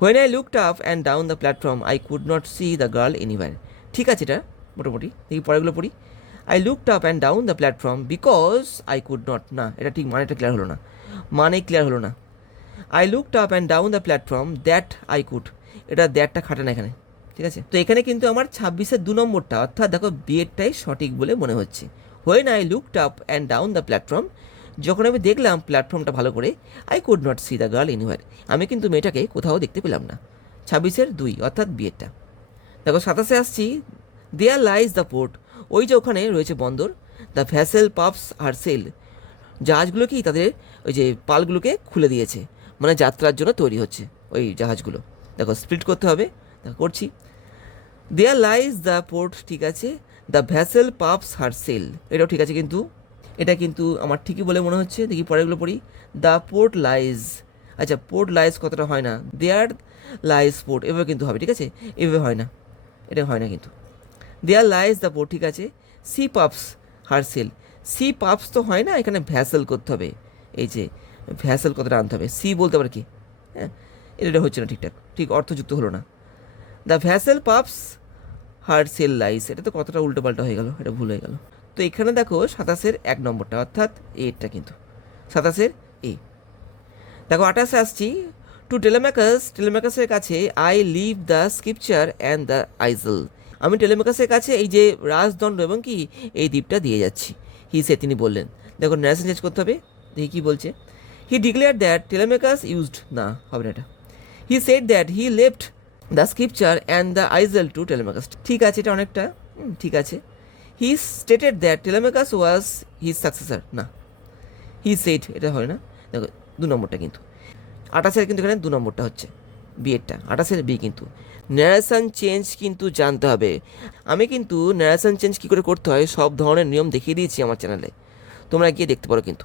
When I looked up and down the platform I could not C the girl anywhere. ঠিক আছে এটা মোটামুটি। দেখি পরেগুলো পড়ি। I looked up and down the platform because I could not, না এটা ঠিক মানেটা ক্লিয়ার হলো না, মানে ক্লিয়ার হলো না। I looked up and down the platform that I could, এটা দ্যাটটা খাটে না এখানে, ঠিক আছে। তো এখানে কিন্তু আমার 26-এর 2 নম্বরটা অর্থাৎ দেখো বিএডটাই সঠিক বলে মনে হচ্ছে। When I looked up and down the platform, যখন আমি দেখলাম প্ল্যাটফর্মটা ভালো করে, I could not C the girl anywhere, আমি কিন্তু মেয়েটাকে কোথাও দেখতে পেলাম না। 26-এর 2 অর্থাৎ বিএডটা। দেখো 27-এ আসছি। দেয়ার লাইজ দ্য পোর্ট, ওই যে ওখানে রয়েছে বন্দর। দ্য ভ্যাসেল পাফস আর সেল, জাহাজগুলো কি তাদের ওই যে পালগুলোকে খুলে দিয়েছে, মানে যাত্রার জন্য তৈরি হচ্ছে ওই জাহাজগুলো। দেখো স্প্লিট করতে হবে, দেখো করছি। দেয়ার লাইজ দ্য পোর্ট, ঠিক আছে। The vessel puffs her sell, এটাও ঠিক আছে কিন্তু, এটা কিন্তু আমার ঠিকই বলে মনে হচ্ছে। দেখি পরেরগুলো পড়ি। দ্য পোর্ট লাইজ, আচ্ছা পোর্ট লাইজ কতটা হয় না, দেয়ার লাইজ পোর্ট, এভাবে কিন্তু হবে, ঠিক আছে, এভাবে হয় না, এটা হয় না কিন্তু। দেয়ার লাইজ দ্য পোর্ট, ঠিক আছে। সি পাফস হার সেল, সি পাফস তো হয় না, এখানে ভ্যাসেল করতে হবে, এই যে ভ্যাসেল কতটা আনতে হবে, সি বলতে পারে কি, হ্যাঁ এটা হচ্ছে না ঠিকঠাক, ঠিক অর্থযুক্ত হলো না। The vessel puffs her sail lies, এটা তো কতটা উল্টোপাল্টা হয়ে গেল, এটা ভুল হয়ে গেল। তো এখানে দেখো 27-এর 1 নম্বরটা অর্থাৎ এটা কিন্তু 27-এর এ। দেখো 28-এ আসছি। টু টেলেমাকাসের কাছে I leave the scripture and the isle, আমি টেলেমাকাসের কাছে এই যে রাজদণ্ড এবং কি এই দ্বীপটা দিয়ে যাচ্ছি। তিনি বললেন। দেখো ন্যারেশন চেঞ্জ করতে হবে, দেখি কী বলছে। He declare that Telemachus used, না হবে না এটা। He said that he left the scripture and the isle to Telemachus, ঠিক আছে এটা অনেকটা ঠিক আছে। He stated that Telemachus was his successor, না হি সেড এটা হয় না। দেখো 2 নম্বরটা কিন্তু 28-এর কিন্তু এখানে 2 নম্বরটা হচ্ছে বি এরটা, 28-এর বি কিন্তু ন্যারেশন চেঞ্জ কিন্তু জানতে হবে। আমি কিন্তু ন্যারেশন চেঞ্জ কী করে করতে হয় সব ধরনের নিয়ম দেখিয়ে দিয়েছি আমার চ্যানেলে, তোমরা গিয়ে দেখতে পারো কিন্তু।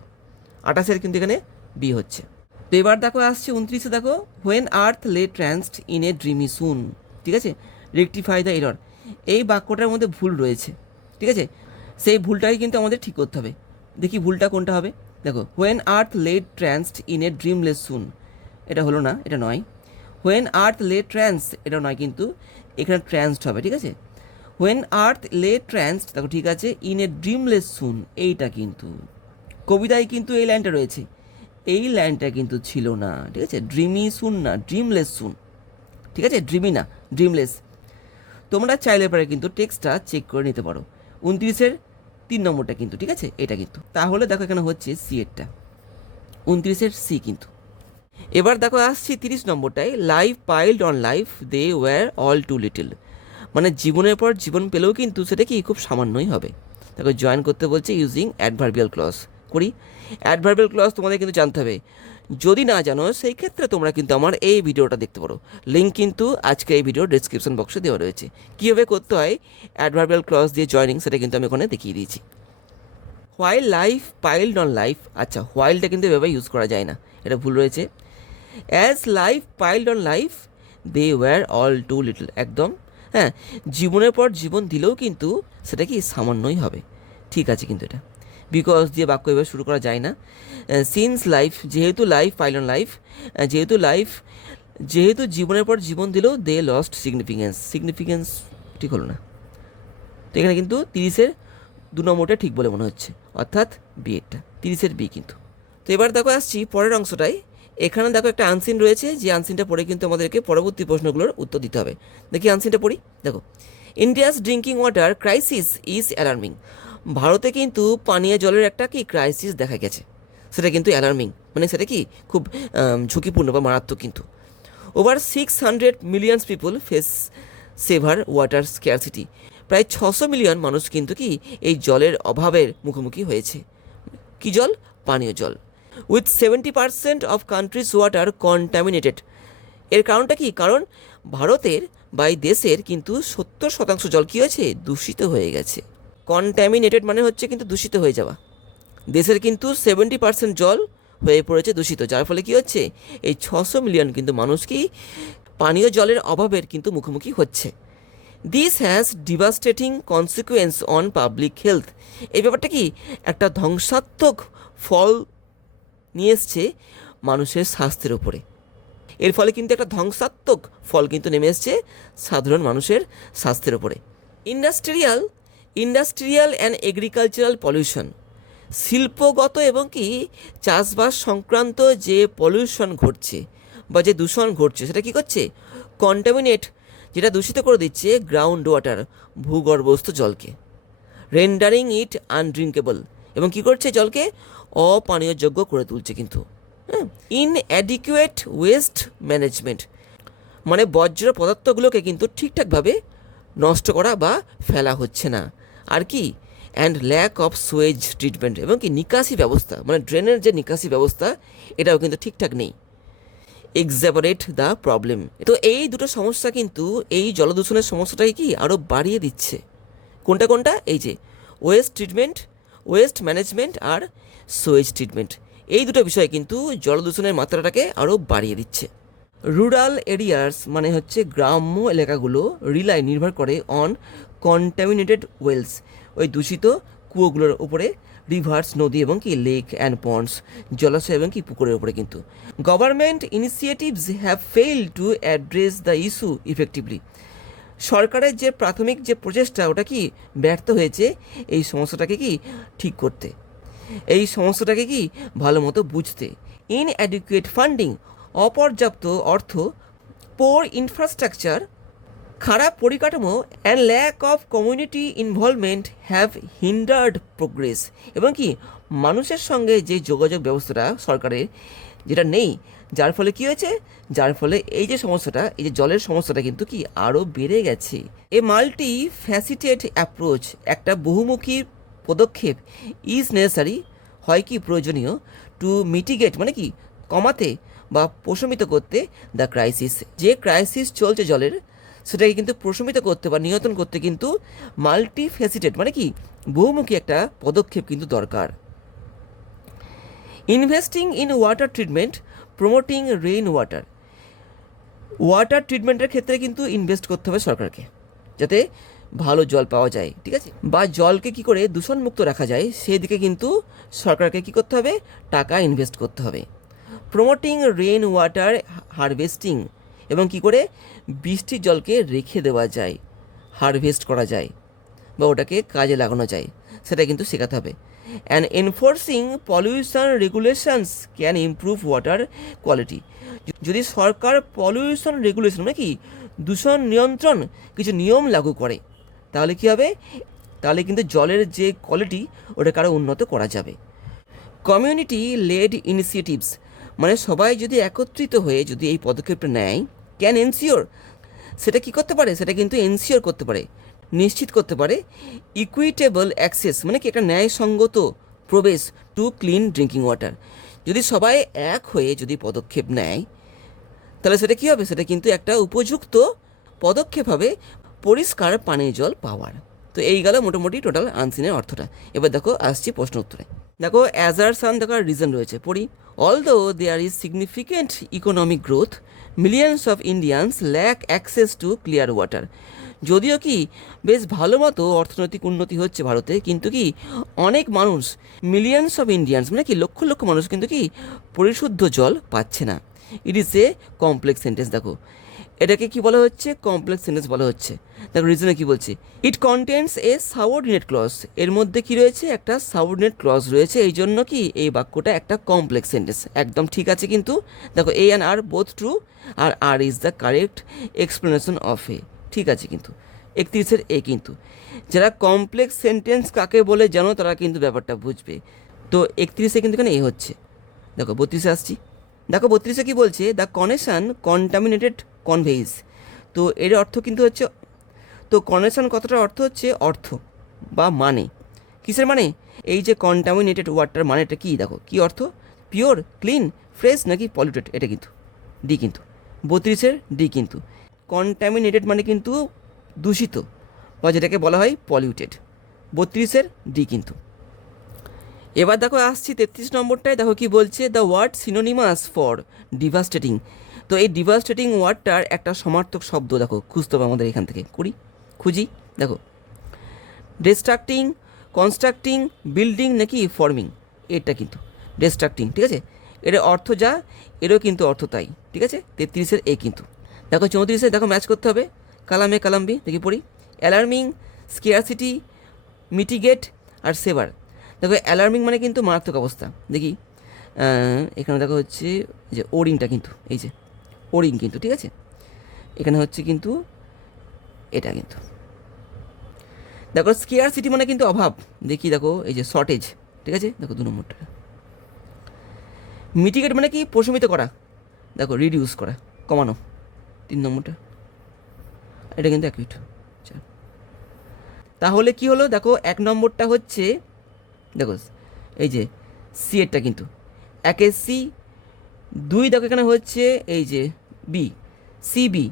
28-এর কিন্তু এখানে বি হচ্ছে। তো এবার দেখো আসছে 29-এ, দেখো হোয়েন আর্থ লে ট্রান্সড ইন এ ড্রিমি সুন, ঠিক আছে, রেকটিফাই দ্য এরর। এই বাক্যটার মধ্যে ভুল রয়েছে, ঠিক আছে, সেই ভুলটাই কিন্তু আমাদের ঠিক করতে হবে। দেখি ভুলটা কোনটা হবে। দেখো হোয়েন আর্থ লে ট্রান্সড ইন এ ড্রিমলেস সুন, এটা হলো না, এটা নয়। হোয়েন আর্থ লে ট্রান্স, এটা নয়, কিন্তু এখানে ট্রান্সড হবে, ঠিক আছে। হোয়েন আর্থ লে ট্রান্সড, দেখো ঠিক আছে, ইন এ ড্রিমলেস সুন, এইটা কিন্তু কবিতায় কিন্তু এই লাইনটা রয়েছে, এই লাইনটা কিন্তু ছিল না, ঠিক আছে। ড্রিমি সুন না, ড্রিমলেস সুন, ঠিক আছে, ড্রিমি না, ড্রিমলেস। তোমরা চাইলে পরে কিন্তু টেক্সটটা চেক করে নিতে পারো। 29-এর 3 নম্বরটা কিন্তু, ঠিক আছে, এটা কিন্তু। তাহলে দেখো এখানে হচ্ছে সি এরটা, 29-এর সি কিন্তু। এবার দেখো আসছি 30 নম্বরটায়, life piled on life they were all too little. মানে জীবনের পর জীবন পেলেও কিন্তু সেটা কি খুব সামান্যই হবে। দেখো জয়েন করতে বলছে ইউজিং অ্যাডভার্বিয়াল ক্লজ। করি অ্যাডভার্বিয়াল ক্লজ তোমাদের কিন্তু জানতে হবে, যদি না জানো সেই ক্ষেত্রে তোমরা কিন্তু আমার এই ভিডিওটা দেখতে পারো, লিঙ্ক কিন্তু আজকে এই ভিডিওর ডিসক্রিপশন বক্সে দেওয়া রয়েছে। কীভাবে করতে হয় অ্যাডভার্বিয়াল ক্লজ দিয়ে জয়নিং, সেটা কিন্তু আমি ওখানে দেখিয়ে দিয়েছি। While life piled on life, আচ্ছা হোয়াইলটা কিন্তু এভাবে ইউজ করা যায় না, এটা ভুল রয়েছে। As life piled on life they were all too little, একদম হ্যাঁ, জীবনের পর জীবন দিলেও কিন্তু সেটা কি সামান্যই হবে, ঠিক আছে। কিন্তু এটা বিকজ দিয়ে বাক্য এভাবে শুরু করা যায় না। সিন্স লাইফ, যেহেতু লাইফ পাইলড অন লাইফ, যেহেতু জীবনের পর জীবন দিলেও দে লস্ট সিগনিফিকেন্স ঠিক হলো না। তো এখানে কিন্তু 30-এর 2 নম্বরটা ঠিক বলে মনে হচ্ছে, অর্থাৎ বি এরটা, 30-এর বি কিন্তু। তো এবার দেখো আসছি পরের অংশটায়। এখানে দেখো একটা আনসিন রয়েছে, যে আনসিনটা পড়ে কিন্তু আমাদেরকে পরবর্তী প্রশ্নগুলোর উত্তর দিতে হবে। দেখি আনসিনটা পড়ি। দেখো India's drinking water crisis is alarming. ভারতে কিন্তু পানীয় জলের একটা কি ক্রাইসিস দেখা গেছে, সেটা কিন্তু অ্যালার্মিং, মানে সেটা কি খুব ঝুঁকিপূর্ণ বা মারাত্মক কিন্তু। ওভার 600 মিলিয়ন পিপুল ফেস সেভার ওয়াটার স্ক্যারসিটি। প্রায় 600 মিলিয়ন মানুষ কিন্তু কি এই জলের অভাবের মুখোমুখি হয়েছে। কি জল? পানীয় জল। With 70% of countries water contaminated. এর কারণটা কি? কারণ ভারতের বা এই দেশের কিন্তু 70% জল কী হয়েছে? দূষিত হয়ে গেছে। কন্টামিনেটেড মানে হচ্ছে কিন্তু দূষিত হয়ে যাওয়া। দেশের কিন্তু 70% জল হয়ে পড়েছে দূষিত, যার ফলে কী হচ্ছে? এই 600 মিলিয়ন কিন্তু মানুষ কি পানীয় জলের অভাবের কিন্তু মুখোমুখি হচ্ছে। This has devastating consequence on public health. এই ব্যাপারটা কি একটা ধ্বংসাত্মক ফল নিয়ে এসছে মানুষের স্বাস্থ্যের উপরে। এর ফলে কিন্তু একটা ধ্বংসাত্মক ফল কিন্তু নেমে এসছে সাধারণ মানুষের স্বাস্থ্যের উপরে। ইন্ডাস্ট্রিয়াল অ্যান্ড এগ্রিকালচারাল পলিউশন, শিল্পগত এবং কি চাষবাস সংক্রান্ত যে পলিউশন ঘটছে বা যে দূষণ ঘটছে, সেটা কি করছে? কন্টামিনেট, যেটা দূষিত করে দিচ্ছে গ্রাউন্ড ওয়াটার, ভূগর্ভস্থ জলকে, রেন্ডারিং ইট আনড্রিঙ্কেবল, এবং কি করছে? জলকে অপানীয়যোগ্য করে তুলছে কিন্তু। ইনঅ্যাডিকুয়েট ওয়েস্ট ম্যানেজমেন্ট, মানে বর্জ্য পদার্থগুলোকে কিন্তু ঠিকঠাকভাবে নষ্ট করা বা ফেলা হচ্ছে না। আর কি? And lack of sewage treatment, এবং কি নিকাশি ব্যবস্থা, মানে ড্রেনের যে নিকাশি ব্যবস্থা, এটাও কিন্তু ঠিকঠাক নেই। এক্সাপারেট দ্য প্রবলেম। তো এই দুটো সমস্যা কিন্তু এই জলদূষণের সমস্যাটাই কি আরও বাড়িয়ে দিচ্ছে। কোনটা কোনটা? এই যে ওয়েস্ট ম্যানেজমেন্ট আর সুয়েজ ট্রিটমেন্ট, এই দুটো বিষয় কিন্তু জলদূষণের মাত্রাটাকে আরও বাড়িয়ে দিচ্ছে। রুরাল এরিয়াস মানে হচ্ছে গ্রাম্য এলাকাগুলো নির্ভর করে অন কন্টামিনেটেড ওয়েলস, ওই দূষিত কুয়োগুলোর উপরে, রিভার্স নদী এবং কি লেক অ্যান্ড পন্ডস, জলাশয় এবং কি পুকুরের উপরে কিন্তু। Government initiatives have failed to address the issue effectively. সরকারের যে প্রাথমিক যে প্রচেষ্টা, ওটা কি ব্যর্থ হয়েছে এই সমস্যাটাকে কি ঠিক করতে, এই সমস্যাটাকে কি ভালো মতো বুঝতে। ইনঅ্যাডিকুয়েট ফান্ডিং, অপর্যাপ্ত অর্থ, পোর ইনফ্রাস্ট্রাকচার, খারাপ পরিকাঠামো, and lack of community involvement have hindered progress, এবং কি মানুষের সঙ্গে যে যোগাযোগ ব্যবস্থাটা সরকারের যেটা নেই, যার ফলে কি হয়েছে? যার ফলে এই যে সমস্যাটা, এই যে জলের সমস্যাটা কিন্তু কি আরও বেড়ে গেছে। এ মাল্টি ফ্যাসিটেড অ্যাপ্রোচ, একটা বহুমুখী পদক্ষেপ ইজ নেসেসারি, হয় কি প্রয়োজনীয়, টু মিটিগেট মানে কি কমাতে বা প্রশমিত করতে দ্য ক্রাইসিস, যে ক্রাইসিস চলছে জলের সেটাকে কিন্তু প্রশমিত করতে বা নিয়ন্ত্রণ করতে কিন্তু মাল্টি ফেসিটেড মানে কি বহুমুখী একটা পদক্ষেপ কিন্তু দরকার। Investing in water treatment promoting rain water, water ট্রিটমেন্টের ক্ষেত্রে কিন্তু ইনভেস্ট করতে হবে সরকারকে, যাতে ভালো জল পাওয়া যায়, ঠিক আছে, বা জলকে কি করে দূষণমুক্ত রাখা যায় সেই দিকে কিন্তু সরকারকে কি করতে হবে, টাকা ইনভেস্ট করতে হবে। প্রমোটিং রেইন ওয়াটার হারভেস্টিং, এবং কি করে বৃষ্টির জলকে রেখে দেওয়া যায়, হারভেস্ট করা যায় বা ওটাকে কাজে লাগানো যায়, সেটা কিন্তু শেখাতে হবে। And enforcing pollution regulations can improve water quality, যদি সরকার পলিউশন রেগুলেশন মানে কি দূষণ নিয়ন্ত্রণ কিছু নিয়ম লাগু করে তাহলে কি হবে, তাহলে কিন্তু জলের যে কোয়ালিটি ওটাকে আরও উন্নত করা যাবে। কমিউনিটি লেড ইনিশিয়েটিভস, মানে সবাই যদি একত্রিত হয়ে যদি এই পদক্ষেপটা নেয়, ক্যান এনশিওর, সেটা কি করতে পারে, সেটা কিন্তু এনশিওর করতে পারে, নিশ্চিত করতে পারে ইকুইটেবল অ্যাক্সেস মানে কি একটা ন্যায়সঙ্গত প্রবেশ টু ক্লিন ড্রিঙ্কিং ওয়াটার। যদি সবাই এক হয়ে যদি পদক্ষেপ নেয় তাহলে সেটা কী হবে, সেটা কিন্তু একটা উপযুক্ত পদক্ষেপ হবে পরিষ্কার পানীয় জল পাওয়ার। তো এই গেল মোটামুটি টোটাল আনসিনের অর্থটা। এবার দেখো আসছি প্রশ্ন উত্তরে। দেখো অ্যাজারসান দেখো রিজন রয়েছে, পড়ি। Although there is significant economic growth, millions of Indians lack access to clear water, যদিও কি বেশ ভালো মতো অর্থনৈতিক উন্নতি হচ্ছে ভারতে, কিন্তু কি অনেক মানুষ, মিলিয়ন্স অফ ইন্ডিয়ানস মানে কি লক্ষ লক্ষ মানুষ কিন্তু কি পরিশুদ্ধ জল পাচ্ছে না। It is a complex sentence. দেখো এটাকে কি বলা হচ্ছে, কমপ্লেক্স সেন্টেন্স বলা হচ্ছে। দেখো রিজনে কি বলছে, it contains a subordinate clause, এর মধ্যে কি রয়েছে, একটা সাবঅর্ডিনেট ক্লজ রয়েছে, এই জন্য কি এই বাক্যটা একটা কমপ্লেক্স সেন্টেন্স। একদম ঠিক আছে কিন্তু দেখো A and R both true, আর R is the correct explanation of A, ঠিক আছে কিন্তু 31-এর এ কিন্তু। যারা কমপ্লেক্স সেন্টেন্স কাকে বলে জানো তারা কিন্তু ব্যাপারটা বুঝবে। তো 31-এ কিন্তু এখানে এ হচ্ছে। দেখো 32-এ আসছি। দেখো 32-এ কী বলছে, দ্য কনেকশন কন্টামিনেটেড কনভেইস, তো এর অর্থ কিন্তু হচ্ছে, তো কনেকশন কথাটার অর্থ হচ্ছে অর্থ বা মানে, কিসের মানে, এই যে কন্টামিনেটেড ওয়াটার মানেটা কি, দেখো কি অর্থ, পিওর, ক্লিন, ফ্রেশ নাকি পলিউটেড, এটা কিন্তু ডি কিন্তু 32-এর ডি কিন্তু। কন্টামিনেটেড মানে কিন্তু দূষিত বা যেটাকে বলা হয় পলিউটেড, 32-এর ডি কিন্তু। এবার দেখো আসছি 33 নম্বরটায়, দেখো কি বলছে, the word synonymous for devastating, তো এই ডিভাস্টেটিং ওয়ার্ডটার একটা সমার্থক শব্দ দেখো খুঁজতে হবে আমাদের এখান থেকে, খুঁজি। দেখো ডিস্ট্রাক্টিং, কনস্ট্রাক্টিং, বিল্ডিং নাকি ফর্মিং, এটা কিন্তু ডিস্ট্রাক্টিং, ঠিক আছে, এর অর্থ যা এরও কিন্তু অর্থ তাই, ঠিক আছে। 33-এর এ কিন্তু। দেখো 34-এ দেখো ম্যাচ করতে হবে, কালামে কালাম্বি দেখি পড়ি। অ্যালার্মিং, স্কেয়ারসিটি, মিটিগেট আর সেভার। দেখো অ্যালার্মিং মানে কিন্তু মারাত্মক অবস্থা, দেখি এখানে দেখো হচ্ছে যে ওরিংটা কিন্তু, এই যে ওরিং কিন্তু, ঠিক আছে, এখানে হচ্ছে কিন্তু এটা কিন্তু। দেখো স্কেয়ারসিটি মানে কিন্তু অভাব, দেখি দেখো এই যে শর্টেজ, ঠিক আছে, দেখো 2 নম্বরটা। মিটিগেট মানে কি প্রশমিত করা, দেখো রিডিউস করা, কমানো, 3 নম্বরটা, এটা কিন্তু অ্যাকুইট। তাহলে কি হলো, দেখো 1 নম্বরটা হচ্ছে, দেখো এই যে সি এরটা কিন্তু 1-এ সি, 2 দেখো এখানে হচ্ছে এই যে B, CB,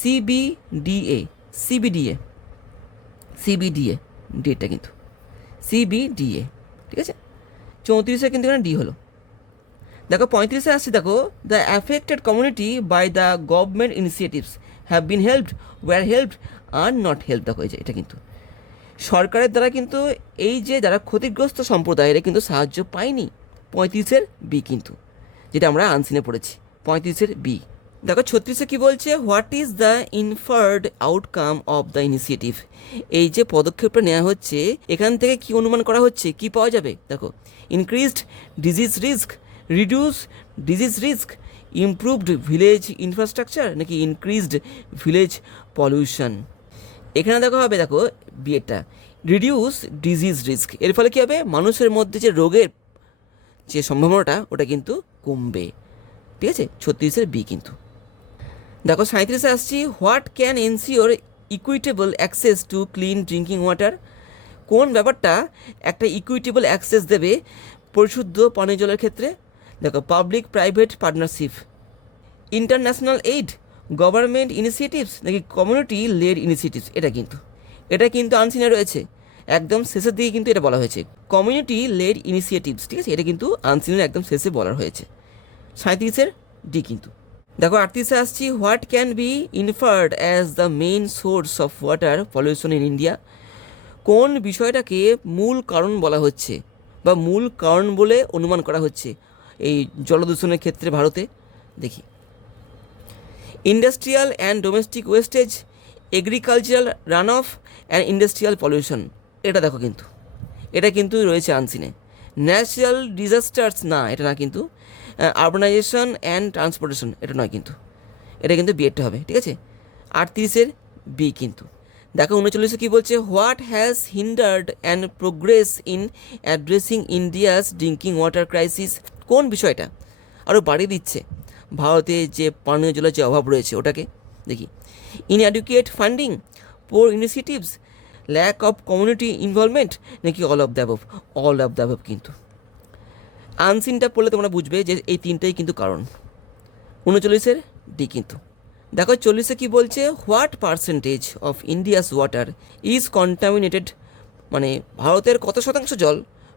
CBDA, CBDA, CBDA, ডিটা কিন্তু সিবিডিএ, ঠিক আছে। 34-এ কিন্তু এখানে ডি হলো। দেখো 35-এ আসছে, দেখো the affected community by the government initiatives have been helped were helped are not help, দেখো এই যে এটা কিন্তু সরকারের দ্বারা কিন্তু এই যে যারা ক্ষতিগ্রস্ত সম্প্রদায় এরা কিন্তু সাহায্য পায়নি, 35-এর বি কিন্তু, যেটা আমরা আনসিনে পড়েছি 35-এর বি। দেখো 36-এ কী বলছে, what is the inferred outcome of the initiative, এই যে পদক্ষেপটা নেওয়া হচ্ছে এখান থেকে কি অনুমান করা হচ্ছে, কি পাওয়া যাবে, দেখো increased disease risk, reduce disease risk, improved village infrastructure নাকি ইনক্রিজড ভিলেজ পলিউশন। এখানে দেখো হবে, দেখো বিয়েটা রিডিউস ডিজিজ রিস্ক, এর ফলে কী হবে, মানুষের মধ্যে যে রোগের যে সম্ভাবনাটা ওটা কিন্তু কমবে, ঠিক আছে। 36-এর বি কিন্তু। দেখো 37-এ আসছি, what can ensure equitable access to clean drinking water, কোন ব্যাপারটা একটা ইকুইটেবল অ্যাক্সেস দেবে পরিশুদ্ধ পানীয় জলের ক্ষেত্রে, দেখো public private partnership, international aid, government initiatives নাকি কমিউনিটি লেড ইনিশিয়েটিভস, এটা কিন্তু আনসিনে রয়েছে, একদম শেষের দিকে কিন্তু এটা বলা হয়েছে কমিউনিটি লেড ইনিশিয়েটিভস, ঠিক আছে, এটা কিন্তু আনসিনের একদম শেষে বলা হয়েছে। 37-এর ডি কিন্তু। দেখো 38-এ আসছি, what can be inferred as the main source of water pollution in India, কোন বিষয়টাকে মূল কারণ বলা হচ্ছে বা মূল কারণ বলে অনুমান করা হচ্ছে এই জলদূষণের ক্ষেত্রে ভারতে। দেখি, industrial and domestic wastage, agricultural run of and industrial pollution, এটা কিন্তু রয়েছে আনসিনে। ন্যাচারাল ডিজাস্টার্স না, এটা না কিন্তু। আরবানাইজেশন অ্যান্ড ট্রান্সপোর্টেশন, এটা নয় কিন্তু, এটা কিন্তু বিএডটা হবে, ঠিক আছে। 38-এর বি কিন্তু। দেখো 39-এ কী বলছে, what has হিন্ডার্ড and progress in addressing India's drinking water crisis, কোন বিষয়টা আরও বাড়িয়ে দিচ্ছে ভারতে যে পানীয় জলের যে অভাব রয়েছে ওটাকে। দেখি, inadequate funding, poor initiatives, lack of community involvement নাকি অল অফ দ্য অ্যাবভ কিন্তু। আনসিনটা পড়লে তোমরা বুঝবে যে এই তিনটেই কিন্তু কারণ। 39-এর ডি কিন্তু। দেখো 40-এ কী বলছে, what percentage of India's water is contaminated, মানে ভারতের কত শতাংশ জল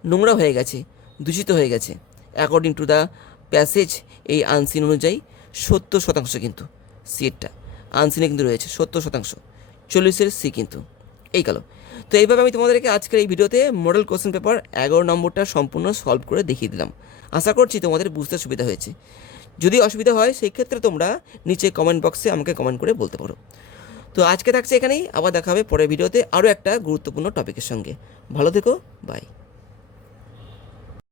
নোংরা হয়ে গেছে, দূষিত হয়ে গেছে, অ্যাকর্ডিং টু দ্য প্যাসেজ, এই আনসিন অনুযায়ী 70% কিন্তু। সিটটা আনসিনে কিন্তু রয়েছে 70%। 40-এর সি কিন্তু। এই গেল। তো এইভাবে আমি তোমাদেরকে আজকের এই ভিডিওতে মডেল কোশ্চেন পেপার 11 নম্বরটা সম্পূর্ণ সলভ করে দেখিয়ে দিলাম। আশা করছি তোমাদের বুঝতে সুবিধা হয়েছে। যদি অসুবিধা হয় সেই ক্ষেত্রে তোমরা নিচে কমেন্ট বক্সে আমাকে কমেন্ট করে বলতে পারো। তো আজকে থাকছে এখানেই, আবার দেখা হবে পরের ভিডিওতে আরও একটা গুরুত্বপূর্ণ টপিকের সঙ্গে। ভালো থেকো, বাই।